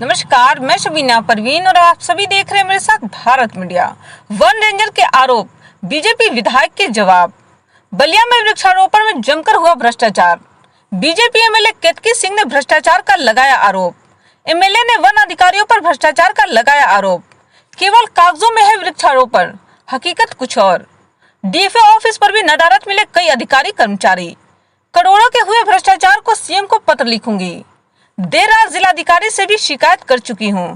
नमस्कार, मैं शबीना परवीन और आप सभी देख रहे हैं मेरे साथ भारत मीडिया। वन रेंजर के आरोप, बीजेपी विधायक के जवाब। बलिया में वृक्षारोपण में जमकर हुआ भ्रष्टाचार। बीजेपी एमएलए केतकी सिंह ने भ्रष्टाचार का लगाया आरोप। एमएलए ने वन अधिकारियों पर भ्रष्टाचार का लगाया आरोप। केवल कागजों में है वृक्षारोपण, हकीकत कुछ और। डीएफओ ऑफिस पर भी नदारद मिले कई अधिकारी कर्मचारी। करोड़ों के हुए भ्रष्टाचार को सीएम को पत्र लिखूंगी। देर रात जिलाधिकारी से भी शिकायत कर चुकी हूं।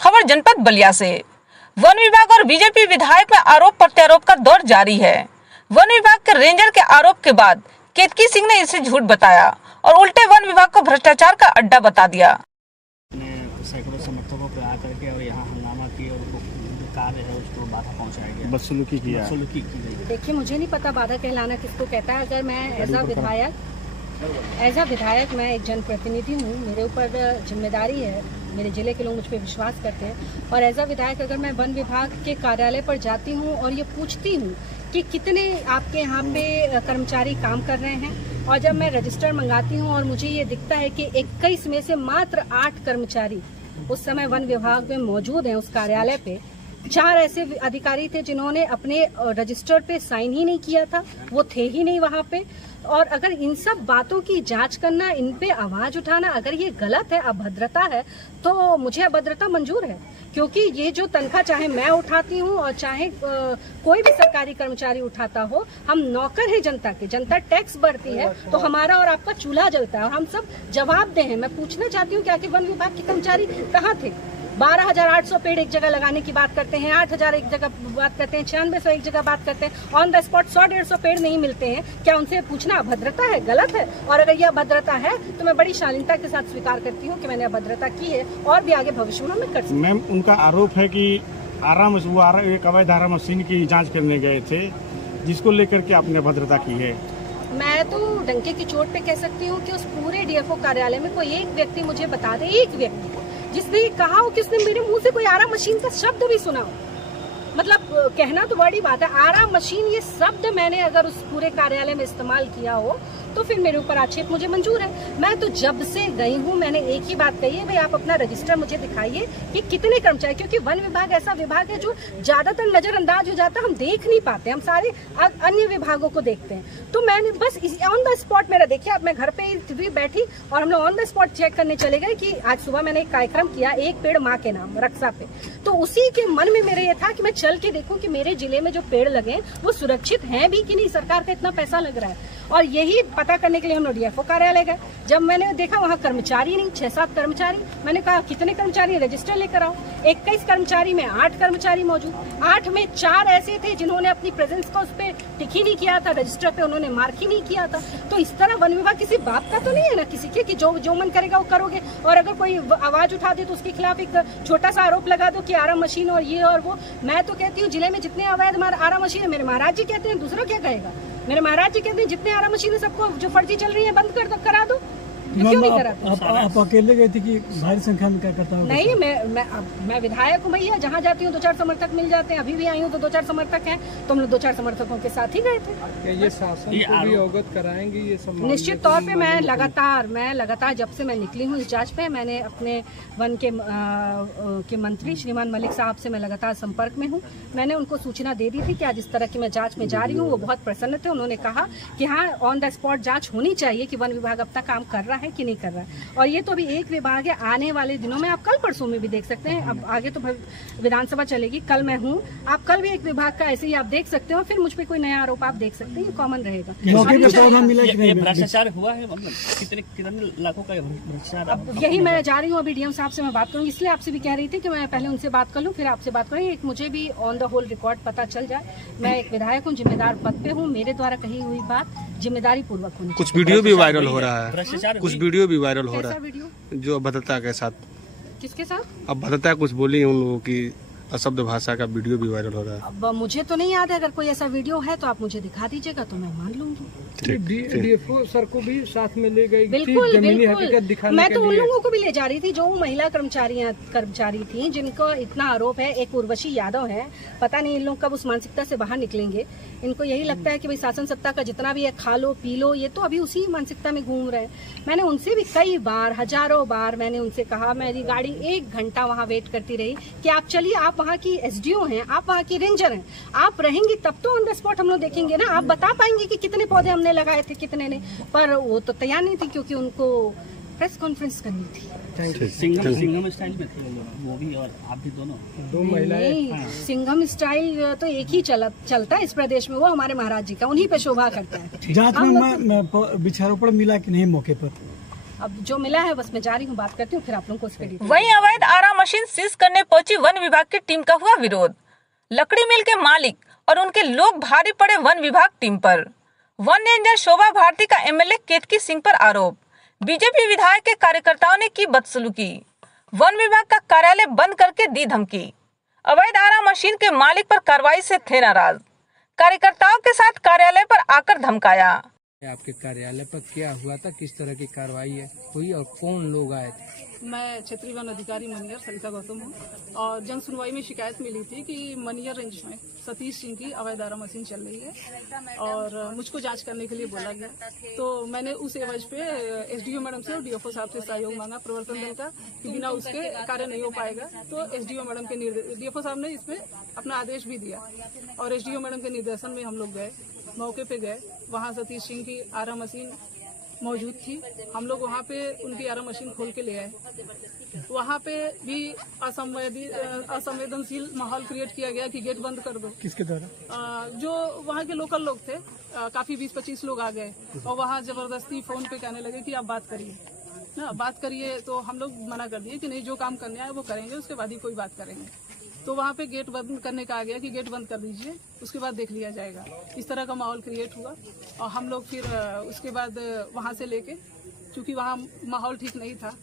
खबर जनपद बलिया से। वन विभाग और बीजेपी विधायक में आरोप प्रत्यारोप का दौर जारी है। वन विभाग के रेंजर के आरोप के बाद केतकी सिंह ने इसे झूठ बताया और उल्टे वन विभाग को भ्रष्टाचार का अड्डा बता दिया। सैकड़ों समर्थकों पे आकर के और यहाँ हंगामा किया और जो कार्य है उसको बाधा पहुँचाया गया, बदसलूकी की गई। देखिए, मुझे नहीं पता बाधा कहलाना किसको कहता है। अगर मैं एज अ विधायक मैं एक जनप्रतिनिधि हूँ, मेरे ऊपर जिम्मेदारी है, मेरे जिले के लोग मुझ पर विश्वास करते हैं। और एज अ विधायक अगर मैं वन विभाग के कार्यालय पर जाती हूँ और ये पूछती हूँ कि कितने आपके यहाँ पे कर्मचारी काम कर रहे हैं, और जब मैं रजिस्टर मंगाती हूँ और मुझे ये दिखता है कि 21 में से मात्र 8 कर्मचारी उस समय वन विभाग में मौजूद हैं उस कार्यालय पे। 4 ऐसे अधिकारी थे जिन्होंने अपने रजिस्टर पे साइन ही नहीं किया था, वो थे ही नहीं वहाँ पे। और अगर इन सब बातों की जांच करना, इन पे आवाज उठाना, अगर ये गलत है, अभद्रता है, तो मुझे अभद्रता मंजूर है। क्योंकि ये जो तनख्वाह चाहे मैं उठाती हूँ और चाहे कोई भी सरकारी कर्मचारी उठाता हो, हम नौकर हैं जनता के। जनता टैक्स भरती है तो हमारा और आपका चूल्हा जलता है और हम सब जवाबदेह हैं। मैं पूछना चाहती हूँ कि आखिर वन विभाग के कर्मचारी कहाँ थे? 12,800 पेड़ एक जगह लगाने की बात करते हैं, 8,000 एक जगह बात करते हैं, 9600 एक जगह बात करते हैं। ऑन द स्पॉट 100-150 पेड़ नहीं मिलते हैं। क्या उनसे पूछना अभद्रता है? गलत है। और अगर यह अभद्रता है तो मैं बड़ी शालीनता के साथ स्वीकार करती हूँ कि मैंने अभद्रता की है और भी आगे भविष्य में मैं कर सकती हूँ। मैम, उनका आरोप है कि एक अवैध आरा मशीन की जाँच करने गए थे, जिसको लेकर के आपने अभद्रता की है। मैं तो डंके की चोट पे कह सकती हूँ कि उस पूरे डीएफओ कार्यालय में कोई एक व्यक्ति मुझे बता दे, एक व्यक्ति जिसने कहा हो कि उसने मेरे मुंह से कोई आरा मशीन का शब्द भी सुना हो। मतलब कहना तो बड़ी बात है, आरा मशीन ये शब्द मैंने अगर उस पूरे कार्यालय में इस्तेमाल किया हो तो फिर मेरे ऊपर आक्षेप मुझे मंजूर है। मैं तो जब से गई हूँ मैंने एक ही बात कही है, भाई आप अपना रजिस्टर मुझे दिखाइए कि कितने कर्मचारी, क्योंकि वन विभाग ऐसा विभाग है जो ज्यादातर नजरअंदाज हो जाता है, हम देख नहीं पाते, हम सारे अन्य विभागों को देखते हैं। तो मैंने बस ऑन द स्पॉट मेरा देखिए, अब मैं घर पे ही बैठी और हम लोग ऑन द स्पॉट चेक करने चले गए कि आज सुबह मैंने एक कार्यक्रम किया, एक पेड़ माँ के नाम रक्षा पे। तो उसी के मन में मेरे ये था कि मैं चल के देखूं कि मेरे जिले में जो पेड़ लगे वो सुरक्षित हैं भी कि नहीं, सरकार का इतना पैसा लग रहा है। और यही पता करने के लिए हम लोग डीएफओ कार्यालय गए। जब मैंने देखा वहाँ कर्मचारी नहीं, 6-7 कर्मचारी, मैंने कहा कितने कर्मचारी, रजिस्टर लेकर आओ। 21 कर्मचारी में 8 कर्मचारी मौजूद, 8 में 4 ऐसे थे जिन्होंने अपनी प्रेजेंस का उस पर टिक ही नहीं किया था, रजिस्टर पे उन्होंने मार्क ही नहीं किया था। तो इस तरह वन विभाग किसी बात का तो नहीं है ना किसी के कि जो मन करेगा वो करोगे, और अगर कोई आवाज उठा दे तो उसके खिलाफ एक छोटा सा आरोप लगा दो कि आरा मशीन और ये और वो। मैं तो कहती हूँ जिले में जितने अवैध आरा मशीन है, मेरे महाराज जी कहते हैं, दूसरा क्या कहेगा? मेरे महाराज जी कहते हैं जितने आरा मशीन है सबको जो फर्जी चल रही है बंद कर दो, करा दो। क्यों नहीं कराते? आप अकेले गए थे कि भारी संख्या में क्या करता हूँ? नहीं, मैं विधायक हूँ भैया, जहाँ जाती हूँ 2-4 समर्थक मिल जाते हैं। अभी भी आई हूँ तो 2-4 समर्थक हैं, तो हम लोग 2-4 समर्थकों के साथ ही गए थे। क्या ये शासन को भी अवगत कराएंगे ये सब? निश्चित तौर पे मैं लगातार जब से मैं निकली हूँ इस जांच पे, मैंने अपने वन के मंत्री श्रीमान मलिक साहब से मैं लगातार संपर्क में हूँ। मैंने उनको सूचना दे दी थी कि आज इस तरह की मैं जांच में जा रही हूँ। वो बहुत प्रसन्न थे। उन्होंने कहा कि हाँ, ऑन द स्पॉट जांच होनी चाहिए कि वन विभाग अपना काम कर रहा है कि नहीं कर रहा है। और ये तो अभी एक विभाग है, आने वाले दिनों में आप कल परसों में भी देख सकते हैं। अब आगे तो विधानसभा चलेगी, कल मैं हूँ, आप कल भी एक विभाग का ऐसे ही आप देख सकते हो, फिर मुझ पे कोई नया आरोप आप देख सकते हैं, ये कॉमन रहेगा। भ्रष्टाचार हुआ है, मतलब कितने लाखों का भ्रष्टाचार? अब यही मैं जा रही हूँ, अभी डीएम साहब से मैं बात करूँगी, इसलिए आपसे भी कह रही थी कि मैं पहले उनसे बात कर लूँ फिर आपसे बात करूँगी। एक मुझे भी ऑन द होल रिकॉर्ड पता चल जाए। मैं एक विधायक हूँ, जिम्मेदार पद पे हूँ, मेरे द्वारा कही हुई बात जिम्मेदारी पूर्वक होनी। कुछ वीडियो भी वायरल हो रहा है, कुछ वीडियो भी वायरल हो रहा है जो अभद्रता के साथ। किसके साथ अभद्रता कुछ बोली उन लोगों की, अशब्द भाषा का वीडियो भी वायरल हो रहा है। अब मुझे तो नहीं याद है, अगर कोई ऐसा वीडियो है तो आप मुझे दिखा दीजिएगा तो मैं मान लूंगी। डीएफओ सर को भी साथ में ले गई थी, बिल्कुल जमीनी बिल्कुल। हकीकत दिखाने मैं के तो उन लिए। लोगों को भी ले जा रही थी जो महिला कर्मचारी थी, जिनको इतना आरोप है। एक उर्वशी यादव है, पता नहीं इन लोग कब उस मानसिकता से बाहर निकलेंगे। इनको यही लगता है कि भाई शासन सत्ता का जितना भी है खा लो पी लो, ये तो अभी उसी मानसिकता में घूम रहे हैं। मैंने उनसे भी कई बार, हजारों बार मैंने उनसे कहा, मेरी गाड़ी 1 घंटा वहाँ वेट करती रही कि आप चलिए, आप वहाँ की एसडीओ हैं, आप वहाँ की रेंजर हैं, आप रहेंगी तब तो ऑन द स्पॉट हम लोग देखेंगे ना, आप बता पाएंगे कि कितने पौधे हमने लगाए थे, कितने ने। पर वो तो तैयार नहीं थी क्योंकि उनको प्रेस कॉन्फ्रेंस करनी थी। सिंघम स्टाइल में थे वो भी और आप भी दोनों। दो महिलाएं। नहीं, सिंघम स्टाइल तो एक ही चलता है इस प्रदेश में, वो हमारे महाराज जी का, उन्हीं पे शोभा करता है। जांच में वृक्षारोपण मिला कि नहीं मौके पर? अब जो मिला है बस मैं जा रही हूँ, बात करती हूँ, फिर आप लोगों को उस पर। वहीं अवैध आरा मशीन सीज करने पहुंची वन विभाग की टीम का हुआ विरोध। लकड़ी मिल के मालिक और उनके लोग भारी पड़े वन विभाग टीम पर। वन रेंजर शोभा भारती का एमएलए केतकी सिंह पर आरोप। बीजेपी विधायक के कार्यकर्ताओं ने की बदसलूकी। वन विभाग का कार्यालय बंद करके दी धमकी। अवैध आरा मशीन के मालिक पर कार्रवाई से थे नाराज। कार्यकर्ताओं के साथ कार्यालय पर आकर धमकाया। आपके कार्यालय पर क्या हुआ था, किस तरह की कार्रवाई हुई और कौन लोग आए थे? मैं क्षेत्रीय वन अधिकारी मनियर सरिता गौतम हूँ और जन सुनवाई में शिकायत मिली थी कि मनियर रेंज में सतीश सिंह की अवैध आरा मशीन चल रही है और मुझको जांच करने के लिए बोला गया। तो मैंने उस एवज पे एसडीओ मैडम से और डीएफओ साहब से सहयोग मांगा प्रवर्तन दल का कि बिना उसके कार्य नहीं हो पाएगा। तो एसडीओ मैडम के निर्देश, डीएफओ साहब ने इसमें अपना आदेश भी दिया और एसडीओ मैडम के निर्देशन में हम लोग गए, मौके पे गए। वहाँ सतीश सिंह की आरा मशीन मौजूद थी। हम लोग वहाँ पे उनकी आरा मशीन खोल के ले आए। वहाँ पे भी असंवेदनशील माहौल क्रिएट किया गया कि गेट बंद कर दो। किसके द्वारा? जो वहाँ के लोकल लोग थे, काफी 20-25 लोग आ गए और वहाँ जबरदस्ती फोन पे कहने लगे कि आप बात करिए ना, बात करिए। तो हम लोग मना कर दिए कि नहीं, जो काम करने आए वो करेंगे, उसके बाद ही कोई बात करेंगे। तो वहाँ पे गेट बंद करने का आ गया कि गेट बंद कर दीजिए, उसके बाद देख लिया जाएगा। इस तरह का माहौल क्रिएट हुआ और हम लोग फिर उसके बाद वहाँ से लेके, चूंकि वहाँ माहौल ठीक नहीं था,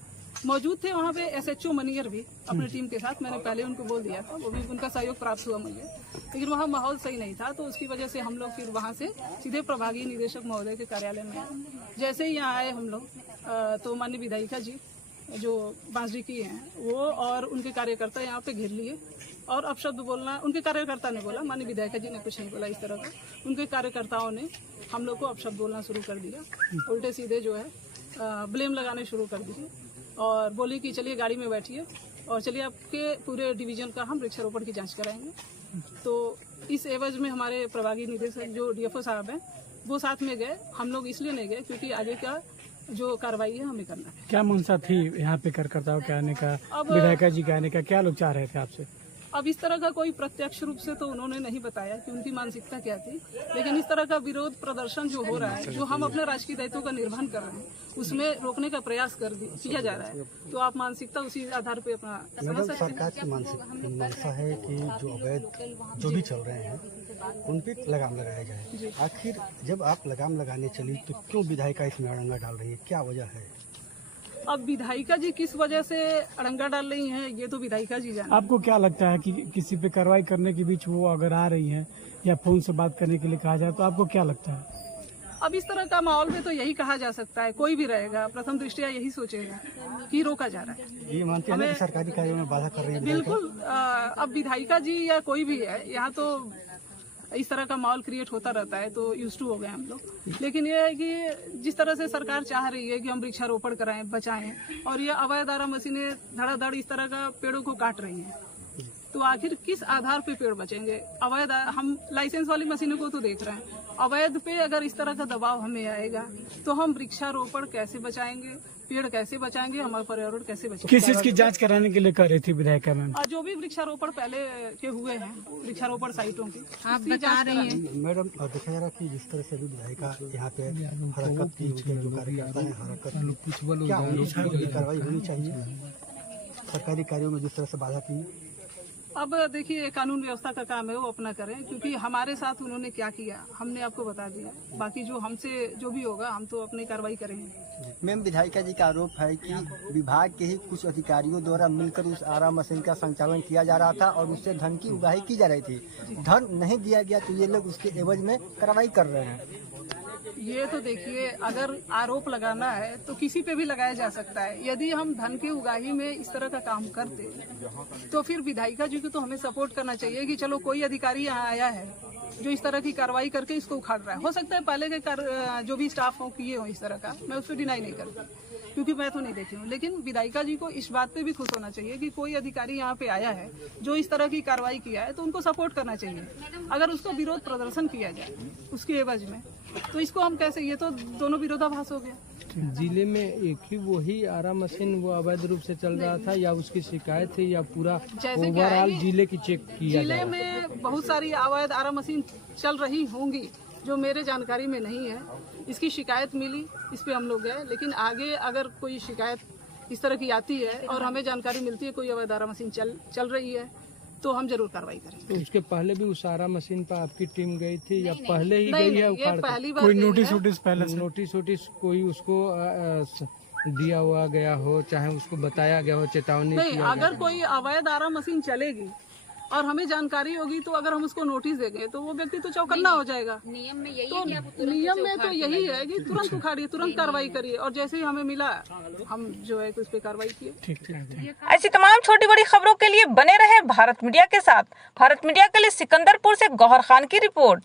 मौजूद थे वहाँ पे एसएचओ मनियर भी अपनी टीम के साथ। मैंने पहले उनको बोल दिया था, वो भी उनका सहयोग प्राप्त हुआ मुझे, लेकिन वहाँ माहौल सही नहीं था। तो उसकी वजह से हम लोग फिर वहाँ से सीधे प्रभागीय निदेशक महोदय के कार्यालय में आए। जैसे ही यहाँ आए हम लोग, तो माननीय विधायिका जी जो बांसडी की हैं वो और उनके कार्यकर्ता यहाँ पे घेर लिए और अपशब्द बोलना, उनके कार्यकर्ता ने बोला, माननीय विधायिका जी ने कुछ नहीं बोला इस तरह का। उनके कार्यकर्ताओं ने हम लोग को अपशब्द बोलना शुरू कर दिया, उल्टे सीधे जो है ब्लेम लगाने शुरू कर दिए और बोली कि चलिए गाड़ी में बैठिए और चलिए आपके पूरे डिवीजन का हम वृक्षारोपण की जांच कराएंगे। तो इस एवज में हमारे प्रभागीय निदेशक जो डीएफओ साहब हैं वो साथ में गए। हम लोग इसलिए नहीं गए क्योंकि आगे का जो कार्रवाई है हमें करना है। क्या मंशा थी यहाँ पे कार्यकर्ताओं के आने का, विधायिका जी के आने का? क्या लोग चाह रहे थे आपसे? अब इस तरह का कोई प्रत्यक्ष रूप से तो उन्होंने नहीं बताया कि उनकी मानसिकता क्या थी, लेकिन इस तरह का विरोध प्रदर्शन जो हो रहा है, जो हम अपने राजकीय दायित्वों का निर्वहन कर रहे हैं, उसमें रोकने का प्रयास किया जा रहा है। तो आप मानसिकता उसी आधार पे अपना समझ सकते हैं। सरकार की मंशा है कि जो अवैध जो भी चल रहे हैं उन पे लगाम लगाया जाए। आखिर जब आप लगाम लगाने चली तो क्यों विधायिका इसमें अड़ंगा डाल रही है, क्या वजह है? अब विधायिका जी किस वजह से अड़ंगा डाल रही हैं ये तो विधायिका जी जाने। आपको क्या लगता है कि किसी पे कार्रवाई करने के बीच वो अगर आ रही हैं या फोन से बात करने के लिए कहा जाए तो आपको क्या लगता है? अब इस तरह का माहौल में तो यही कहा जा सकता है, कोई भी रहेगा प्रथम दृष्टया यही सोचेगा कि रोका जा रहा है। ये मानते हैं कि सरकारी कार्यों में बाधा कर रही है बिल्कुल। अब विधायिका जी या कोई भी है, यहाँ तो इस तरह का माहौल क्रिएट होता रहता है, तो यूज्ड टू हो गए हम लोग। लेकिन ये है कि जिस तरह से सरकार चाह रही है कि हम वृक्षारोपण कराएं, बचाएं, और ये अवैध आरा मशीनें धड़ाधड़ इस तरह का पेड़ों को काट रही हैं, तो आखिर किस आधार पे पेड़ बचेंगे? अवैध, हम लाइसेंस वाली मशीनों को तो देख रहे हैं, अवैध पे अगर इस तरह का दबाव हमें आएगा तो हम वृक्षारोपण कैसे बचाएंगे, पेड़ कैसे बचाएंगे, हमारा पर्यावरण कैसे बचाएंगे? किस चीज की जांच कराने के लिए कर रही थी विधायिका मैम? जो भी वृक्षारोपण पहले के हुए हैं, वृक्षारोपण साइटों की आप बता रही हैं मैडम। देखा जा रहा है कि जिस तरह से भी विधायिका यहाँ पे हरकत की, उनके जो कार्यकर्ता है हरकत क्या उनकी कार्रवाई होनी चाहिए? सरकारी कार्यों में जिस तरह से बाधा की। अब देखिए, कानून व्यवस्था का काम है, वो अपना करें, क्योंकि हमारे साथ उन्होंने क्या किया हमने आपको बता दिया। बाकी जो हमसे जो भी होगा हम तो अपनी कार्रवाई करेंगे। मैम, विधायिका जी का आरोप है कि विभाग के ही कुछ अधिकारियों द्वारा मिलकर उस आरा मशीन का संचालन किया जा रहा था और उससे धन की उगाही की जा रही थी। धन नहीं दिया गया तो ये लोग उसके एवज में कार्रवाई कर रहे हैं। ये तो देखिए, अगर आरोप लगाना है तो किसी पे भी लगाया जा सकता है। यदि हम धन के उगाही में इस तरह का काम करते तो फिर विधायिका जी को तो हमें सपोर्ट करना चाहिए कि चलो कोई अधिकारी यहाँ आया है जो इस तरह की कार्रवाई करके इसको उखाड़ रहा है। हो सकता है पहले के जो भी स्टाफ हो किए हो इस तरह का, मैं उसको डिनाई नहीं करती क्योंकि मैं तो नहीं देखी हूँ, लेकिन विधायिका जी को इस बात पे भी खुश होना चाहिए कि कोई अधिकारी यहाँ पे आया है जो इस तरह की कार्रवाई किया है, तो उनको सपोर्ट करना चाहिए। अगर उसको विरोध प्रदर्शन किया जाए उसके एवज में, तो इसको हम कैसे, ये तो दोनों विरोधाभास हो गया। जिले में एक ही वही आरा मशीन वो अवैध रूप से चल रहा था, या उसकी शिकायत थी, या पूरा ओवरऑल जिले की चेक किया? जिले में बहुत सारी अवैध आरा मशीन चल रही होंगी जो मेरे जानकारी में नहीं है। इसकी शिकायत मिली, इस पे हम लोग गए, लेकिन आगे अगर कोई शिकायत इस तरह की आती है और हमें जानकारी मिलती है कोई अवैध आरा मशीन चल रही है तो हम जरूर कार्रवाई करेंगे। तो उसके पहले भी उस आरा मशीन पर आपकी टीम गई थी या पहले ही गई है? ये पहली बार। कोई नोटिस पहले नोटिस कोई उसको दिया हुआ गया हो, चाहे उसको बताया गया हो, चेतावनी? नहीं, अगर कोई अवैध आरा मशीन चलेगी और हमें जानकारी होगी तो अगर हम उसको नोटिस देंगे तो वो व्यक्ति तो चौकन्ना हो जाएगा। नियम में यही है कि तुरंत उखाड़िए, तुरंत कार्रवाई करिए, और जैसे ही हमें मिला हम जो है उस पर कार्रवाई किए। ऐसी तमाम छोटी बड़ी खबरों के लिए बने रहे भारत मीडिया के साथ। भारत मीडिया के लिए सिकंदरपुर से गौहर खान की रिपोर्ट।